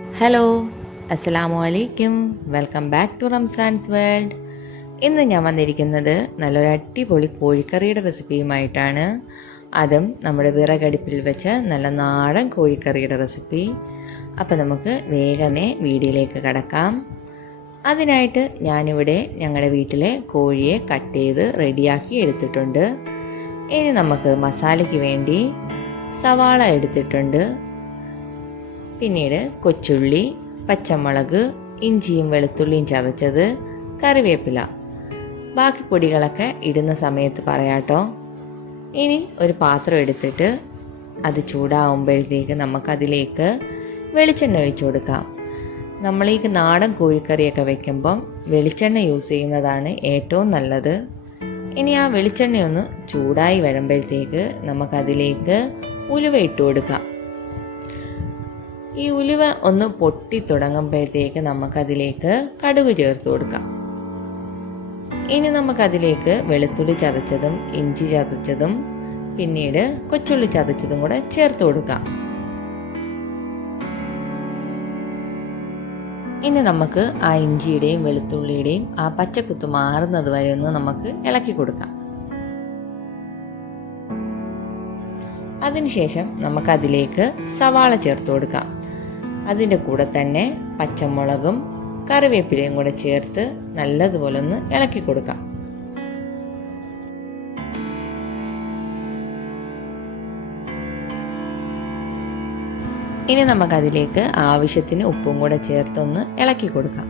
Hello, അസ്സലാമു അലൈക്കും. Welcome back to Ramzan's world. ഇന്ന് ഞാൻ വന്നിരിക്കുന്നത് നല്ലൊരു അടിപൊളി കോഴിക്കറിയുടെ റെസിപ്പിയുമായിട്ടാണ്. അതും നമ്മുടെ വിറകടുപ്പിൽ വെച്ച നല്ല നാടൻ കോഴിക്കറിയുടെ റെസിപ്പി. അപ്പോൾ നമുക്ക് വേഗമേ വീഡിയോയിലേക്ക് കടക്കാം. അതിനായിട്ട് ഞാനിവിടെ ഞങ്ങളുടെ വീട്ടിലെ കോഴിയെ കട്ട് ചെയ്ത് റെഡിയാക്കി എടുത്തിട്ടുണ്ട്. ഇനി നമുക്ക് മസാലയ്ക്ക് വേണ്ടി സവാള എടുത്തിട്ടുണ്ട്. പിന്നീട് കൊച്ചുള്ളി, പച്ചമുളക്, ഇഞ്ചിയും വെളുത്തുള്ളിയും ചതച്ചത്, കറിവേപ്പില. ബാക്കി പൊടികളൊക്കെ ഇടുന്ന സമയത്ത് പറയാട്ടോ. ഇനി ഒരു പാത്രം എടുത്തിട്ട് അത് ചൂടാവുമ്പോഴത്തേക്ക് നമുക്കതിലേക്ക് വെളിച്ചെണ്ണ ഒഴിച്ചു കൊടുക്കാം. നമ്മളീ നാടൻ കോഴിക്കറിയൊക്കെ വെക്കുമ്പം വെളിച്ചെണ്ണ യൂസ് ചെയ്യുന്നതാണ് ഏറ്റവും നല്ലത്. ഇനി ആ വെളിച്ചെണ്ണയൊന്ന് ചൂടായി വരുമ്പോഴത്തേക്ക് നമുക്കതിലേക്ക് ഉലുവ ഇട്ട് കൊടുക്കാം. ഈ ഉലുവ ഒന്ന് പൊട്ടി തുടങ്ങുമ്പോഴത്തേക്ക് നമുക്കതിലേക്ക് കടുക് ചേർത്ത് കൊടുക്കാം. ഇനി നമുക്കതിലേക്ക് വെളുത്തുള്ളി ചതച്ചതും ഇഞ്ചി ചതച്ചതും പിന്നീട് കൊച്ചുള്ളി ചതച്ചതും കൂടെ ചേർത്ത് കൊടുക്കാം. ഇനി നമുക്ക് ആ ഇഞ്ചിയുടെയും വെളുത്തുള്ളിയുടെയും ആ പച്ചക്കുത്ത് മാറുന്നത് വരെ ഒന്ന് നമുക്ക് ഇളക്കി കൊടുക്കാം. അതിനുശേഷം നമുക്കതിലേക്ക് സവാള ചേർത്ത് കൊടുക്കാം. അതിൻ്റെ കൂടെ തന്നെ പച്ചമുളകും കറിവേപ്പിലയും കൂടെ ചേർത്ത് നല്ലതുപോലെ ഒന്ന് ഇളക്കി കൊടുക്കാം. ഇനി നമുക്കതിലേക്ക് ആവശ്യത്തിന് ഉപ്പും കൂടെ ചേർത്തൊന്ന് ഇളക്കി കൊടുക്കാം.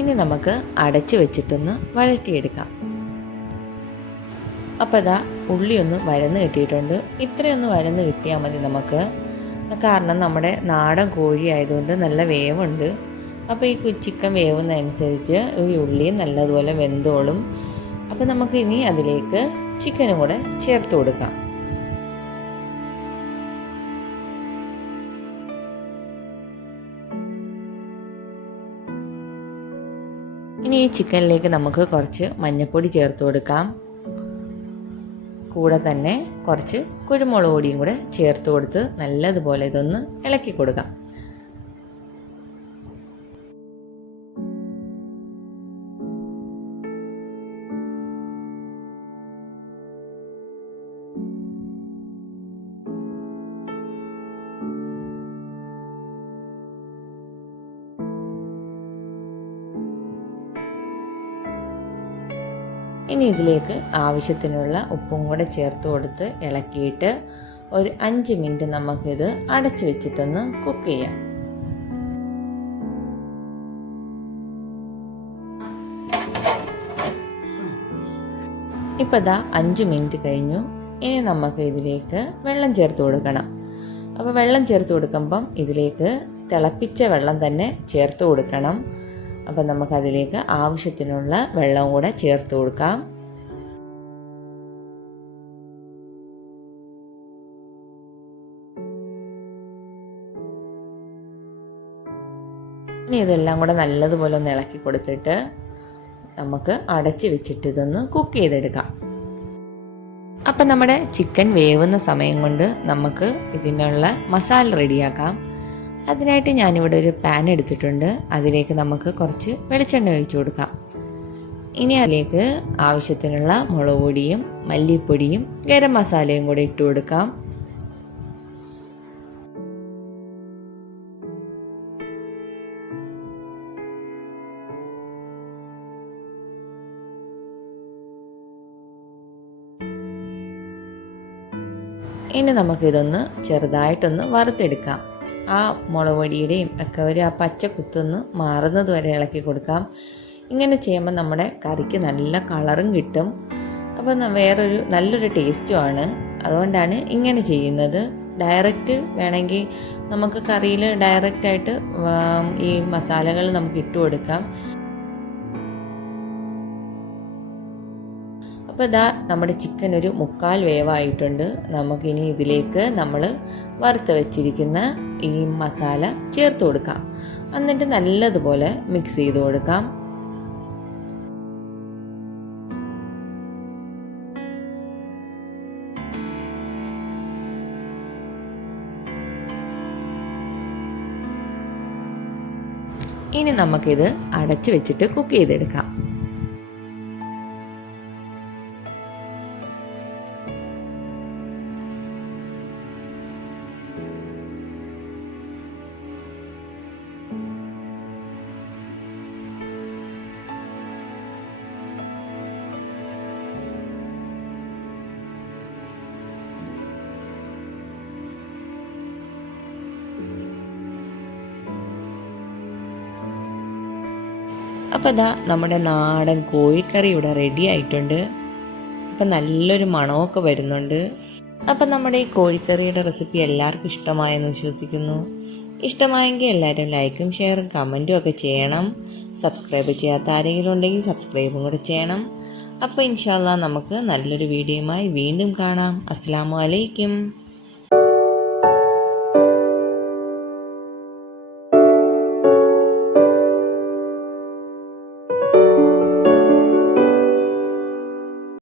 ഇനി നമുക്ക് അടച്ചു വെച്ചിട്ടൊന്ന് വഴറ്റിയെടുക്കാം. അപ്പോൾ ഇതാ ഉള്ളിയൊന്ന് വരന്ന് കിട്ടിയിട്ടുണ്ട്. ഇത്രയൊന്ന് വരന്ന് കിട്ടിയാൽ മതി നമുക്ക്. കാരണം നമ്മുടെ നാടൻ കോഴി ആയതുകൊണ്ട് നല്ല വേവുണ്ട്. അപ്പോൾ ഈ ചിക്കൻ വേവുന്നതനുസരിച്ച് ഈ ഉള്ളി നല്ലതുപോലെ വെന്തോളും. അപ്പോൾ നമുക്ക് ഇനി അതിലേക്ക് ചിക്കനും കൂടെ ചേർത്ത് കൊടുക്കാം. ഇനി ഈ ചിക്കനിലേക്ക് നമുക്ക് കുറച്ച് മഞ്ഞൾപ്പൊടി ചേർത്ത് കൊടുക്കാം. കൂടെ തന്നെ കുറച്ച് കുരുമുളക് പൊടിയും കൂടെ ചേർത്ത് കൊടുത്ത് നല്ലതുപോലെ ഇതൊന്ന് ഇളക്കി കൊടുക്കാം. ഇനി ഇതിലേക്ക് ആവശ്യത്തിനുള്ള ഉപ്പും കൂടെ ചേർത്ത് കൊടുത്ത് ഇളക്കിയിട്ട് ഒരു 5 മിനിറ്റ് നമുക്കിത് അടച്ചു വെച്ചിട്ടൊന്ന് കുക്ക് ചെയ്യാം. ഇപ്പോൾ ദാ 5 മിനിറ്റ് കഴിഞ്ഞു. ഇനി നമുക്ക് ഇതിലേക്ക് വെള്ളം ചേർത്ത് കൊടുക്കണം. അപ്പോൾ വെള്ളം ചേർത്ത് കൊടുക്കുമ്പം ഇതിലേക്ക് തിളപ്പിച്ച വെള്ളം തന്നെ ചേർത്ത് കൊടുക്കണം. അപ്പം നമുക്കതിലേക്ക് ആവശ്യത്തിനുള്ള വെള്ളവും കൂടെ ചേർത്ത് കൊടുക്കാം. ഇനി ഇതെല്ലാം കൂടെ നല്ലതുപോലെ ഒന്ന് ഇളക്കി കൊടുത്തിട്ട് നമുക്ക് അടച്ച് വെച്ചിട്ട് ഇതൊന്ന് കുക്ക് ചെയ്തെടുക്കാം. അപ്പം നമ്മുടെ ചിക്കൻ വേവുന്ന സമയം കൊണ്ട് നമുക്ക് ഇതിനുള്ള മസാല റെഡിയാക്കാം. അതിനായിട്ട് ഞാനിവിടെ ഒരു പാൻ എടുത്തിട്ടുണ്ട്. അതിലേക്ക് നമുക്ക് കുറച്ച് വെളിച്ചെണ്ണ ഒഴിച്ചു കൊടുക്കാം. ഇനി അതിലേക്ക് ആവശ്യത്തിനുള്ള മുളക് പൊടിയും മല്ലിപ്പൊടിയും ഗരം മസാലയും കൂടി ഇട്ട് കൊടുക്കാം. ഇനി നമുക്കിതൊന്ന് ചെറുതായിട്ടൊന്ന് വറുത്തെടുക്കാം. ആ മുളക് പൊടിയുടെയും ഒക്കെ ഒരു ആ പച്ച കുത്തൊന്ന് മാറുന്നത് വരെ ഇളക്കി കൊടുക്കാം. ഇങ്ങനെ ചെയ്യുമ്പോൾ നമ്മുടെ കറിക്ക് നല്ല കളറും കിട്ടും. അപ്പോൾ വേറൊരു നല്ലൊരു ടേസ്റ്റുമാണ്. അതുകൊണ്ടാണ് ഇങ്ങനെ ചെയ്യുന്നത്. ഡയറക്റ്റ് വേണമെങ്കിൽ നമുക്ക് കറിയിൽ ഡയറക്റ്റായിട്ട് ഈ മസാലകൾ നമുക്ക് ഇട്ട് കൊടുക്കാം. അപ്പോൾ ഇതാ നമ്മുടെ ചിക്കൻ ഒരു 1/4 വേവായിട്ടുണ്ട്. നമുക്കിനി ഇതിലേക്ക് നമ്മൾ വറുത്ത് വെച്ചിരിക്കുന്ന ഈ മസാല ചേർത്ത് കൊടുക്കാം. എന്നിട്ട് നല്ലതുപോലെ മിക്സ് ചെയ്ത് കൊടുക്കാം. ഇനി നമുക്കിത് അടച്ചു വെച്ചിട്ട് കുക്ക് ചെയ്തെടുക്കാം. അപ്പോൾ ഇതാ നമ്മുടെ നാടൻ കോഴിക്കറി ഇവിടെ റെഡി ആയിട്ടുണ്ട്. അപ്പം നല്ലൊരു മണമൊക്കെ വരുന്നുണ്ട്. അപ്പം നമ്മുടെ ഈ കോഴിക്കറിയുടെ റെസിപ്പി എല്ലാവർക്കും ഇഷ്ടമായെന്ന് വിശ്വസിക്കുന്നു. ഇഷ്ടമായെങ്കിൽ എല്ലാവരും ലൈക്കും ഷെയറും കമൻറ്റും ഒക്കെ ചെയ്യണം. സബ്സ്ക്രൈബ് ചെയ്യാത്ത ആരെങ്കിലും ഉണ്ടെങ്കിൽ സബ്സ്ക്രൈബും കൂടെ ചെയ്യണം. അപ്പോൾ ഇൻഷാ അല്ലാഹ് നമുക്ക് നല്ലൊരു വീഡിയോയുമായി വീണ്ടും കാണാം. അസ്സലാമു അലൈക്കും.